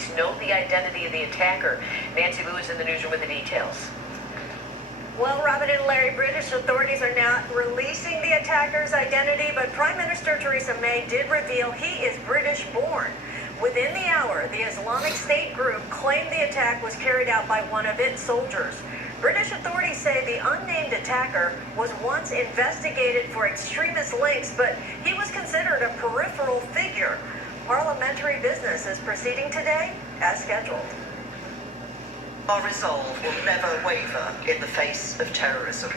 authorities know the identity of the attacker. Nancy Lou is in the newsroom with the details. Well, Robin and Larry, British authorities are now releasing the attacker's identity, but Prime Minister Theresa May did reveal he is British-born. Within the hour, the Islamic State group claimed the attack was carried out by one of its soldiers. British authorities say the unnamed attacker was once investigated for extremist links, but he was considered a peripheral figure. Parliamentary business is proceeding today as scheduled. Our resolve will never waver in the face of terrorism.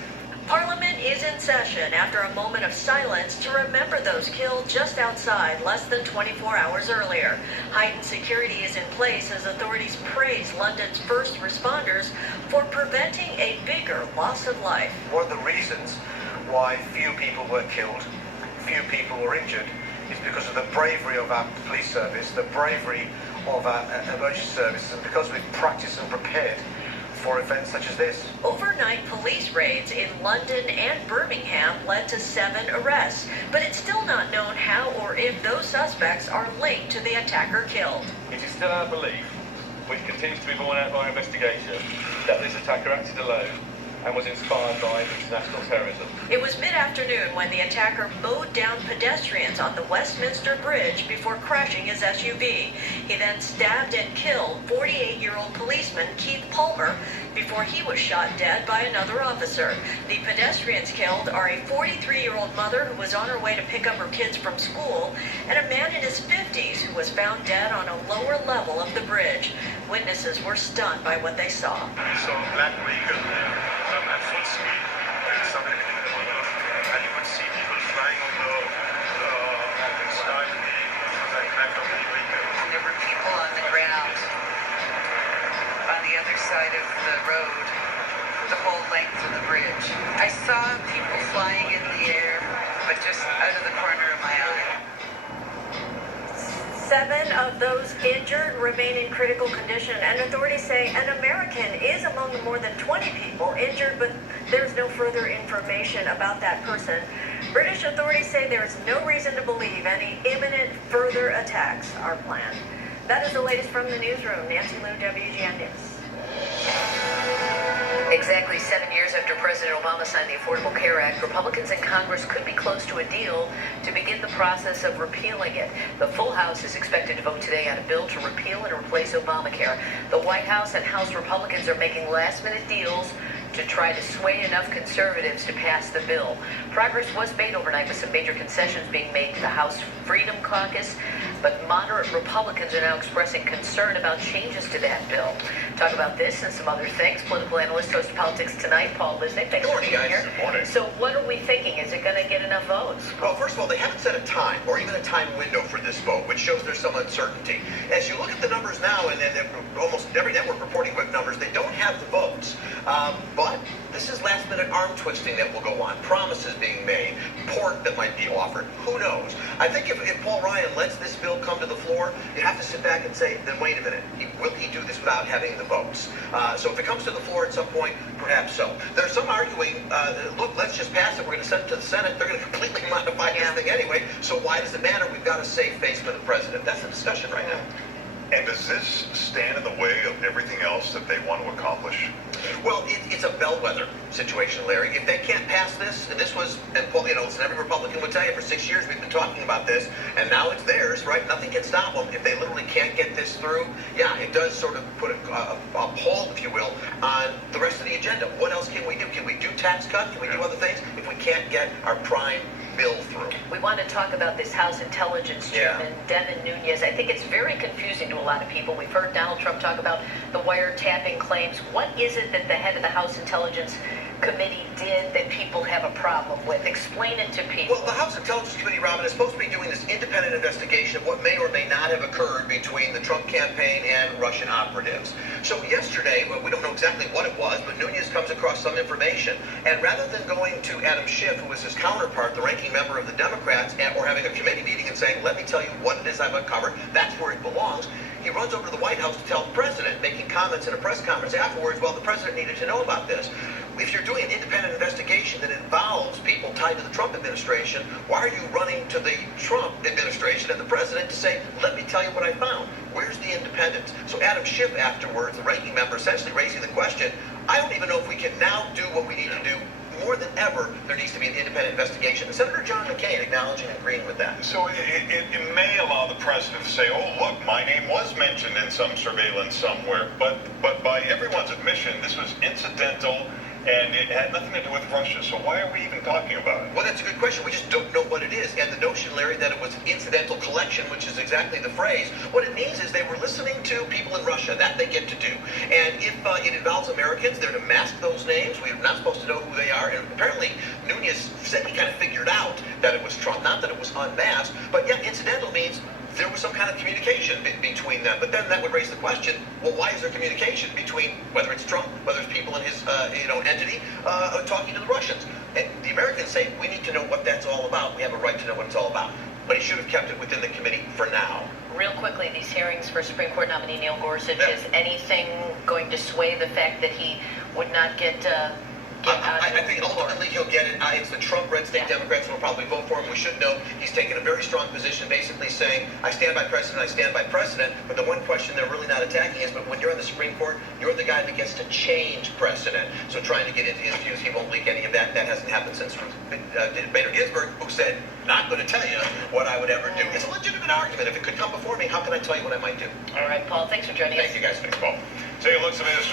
Parliament is in session after a moment of silence to remember those killed just outside less than 24 hours earlier. Heightened security is in place as authorities praise London's first responders for preventing a bigger loss of life. One of the reasons why few people were killed, few people were injured, is because of the bravery of our police service, the bravery of our emergency services, and because we've practiced and prepared for events such as this. Overnight police raids in London and Birmingham led to 7 arrests, but it's still not known how or if those suspects are linked to the attacker killed. It is still our belief, which continues to be borne out by our investigation, that this attacker acted alone and was inspired by international terrorism. It was mid-afternoon when the attacker mowed down pedestrians on the Westminster Bridge before crashing his SUV. He then stabbed and killed 48-year-old policeman Keith Palmer before he was shot dead by another officer. The pedestrians killed are a 43-year-old mother who was on her way to pick up her kids from school and a man in his 50s who was found dead on a lower level of the bridge. Witnesses were stunned by what they saw. We saw a black vehicle at full speed, and you would see people flying on the sky in the back of the vehicle. There were people on the ground on the other side of the road, the whole length of the bridge. I saw people flying in the air, but just out of the corner of my eye. 7 of those injured remain in critical condition, and authorities say an American is among the more than 20 people injured, but there's no further information about that person. British authorities say there is no reason to believe any imminent further attacks are planned. That is the latest from the newsroom. Nancy Lou, WGN News. Exactly 7 years after President Obama signed the Affordable Care Act, Republicans in Congress could be close to a deal to begin the process of repealing it. The full House is expected to vote today on a bill to repeal and replace Obamacare. The White House and House Republicans are making last-minute deals to try to sway enough conservatives to pass the bill. Progress was made overnight with some major concessions being made to the House Freedom Caucus, but moderate Republicans are now expressing concern about changes to that bill. Talk about this and some other things. Political analyst, host of Politics Tonight, Paul Lisnick. Thanks for being here. Good morning. So what are we thinking? Is it going to get enough votes? Well, first of all, they haven't set a time or even a time window for this vote, which shows there's some uncertainty. As you look at the numbers now, and almost every network reporting whip numbers, they don't have the votes. But this is last-minute arm twisting that will go on, promises being made, pork that might be offered. Who knows? I think if Paul Ryan lets this bill come to the floor, you have to sit back and say, then wait a minute. Will he do this without having the votes? So if it comes to the floor at some point, perhaps so. There's some arguing, look, let's just pass it. We're going to send it to the Senate. They're going to completely modify this thing anyway. So why does it matter? We've got a safe face for the president. That's the discussion right now. And does this stand in the way of everything else that they want to accomplish? Well, it's a bellwether situation, Larry. If they can't pass this, and this was, and Paul, listen, every Republican would tell you for 6 years we've been talking about this, and now it's theirs, right? Nothing can stop them. If they literally can't get this through, yeah, it does sort of put a hold, if you will, on the rest of the agenda. What else can we do? Can we do tax cuts? Can we do other things? If we can't get our prime bill through. We want to talk about this House Intelligence Chairman, Devin Nunes. I think it's very confusing to a lot of people. We've heard Donald Trump talk about the wiretapping claims. What is it that the head of the House Intelligence Committee did that people have a problem with? Explain it to people. Well, the House Intelligence Committee, Robin, is supposed to be doing this independent investigation of what may or may not have occurred between the Trump campaign and Russian operatives. So yesterday, well, we don't know exactly what it was, but Nunes comes across some information. And rather than going to Adam Schiff, who was his counterpart, the ranking member of the Democrats, or having a committee meeting and saying, let me tell you what it is I've uncovered, that's where it belongs, he runs over to the White House to tell the president, making comments in a press conference afterwards, well, the president needed to know about this. If you're doing an independent investigation that involves people tied to the Trump administration, why are you running to the Trump administration and the president to say, let me tell you what I found? Where's the independence? evidence. So Adam Schiff afterwards, the ranking member, essentially raising the question, I don't even know if we can now do what we need to do. More than ever, there needs to be an independent investigation. And Senator John McCain acknowledging and agreeing with that. So it may allow the president to say, oh, look, my name was mentioned in some surveillance somewhere. But by everyone's admission, this was incidental, and it had nothing to do with Russia. So why are we even talking about it? Well, that's a good question. We just don't know what it is. And the notion, Larry, that it was incidental collection, which is exactly the phrase, what it means is they were listening to people in Russia. That they get to do. And if it involves Americans, they're to mask those names. We're not supposed to know who they are. And apparently, Nunes said he kind of figured out that it was Trump, not that it was unmasked. But yeah, incidental means there was some kind of communication between them. But then that would raise the question, well, why is there communication between, whether it's Trump, whether it's people in his entity, talking to the Russians? And the Americans say, we need to know what that's all about. We have a right to know what it's all about. But he should have kept it within the committee for now. Real quickly, these hearings for Supreme Court nominee Neil Gorsuch, is anything going to sway the fact that he would not get I think ultimately he'll get it. It's the Trump red state Democrats will probably vote for him. We should know he's taken a very strong position, basically saying, I stand by precedent, I stand by precedent. But the one question they're really not attacking is, but when you're on the Supreme Court, you're the guy that gets to change precedent. So trying to get into his views, he won't leak any of that. That hasn't happened since Bader Ginsburg, who said, not going to tell you what I would ever do. It's a legitimate argument. If it could come before me, how can I tell you what I might do? All right, Paul, thanks for joining us. Thank you guys. Thanks, Paul. Take a look at some of the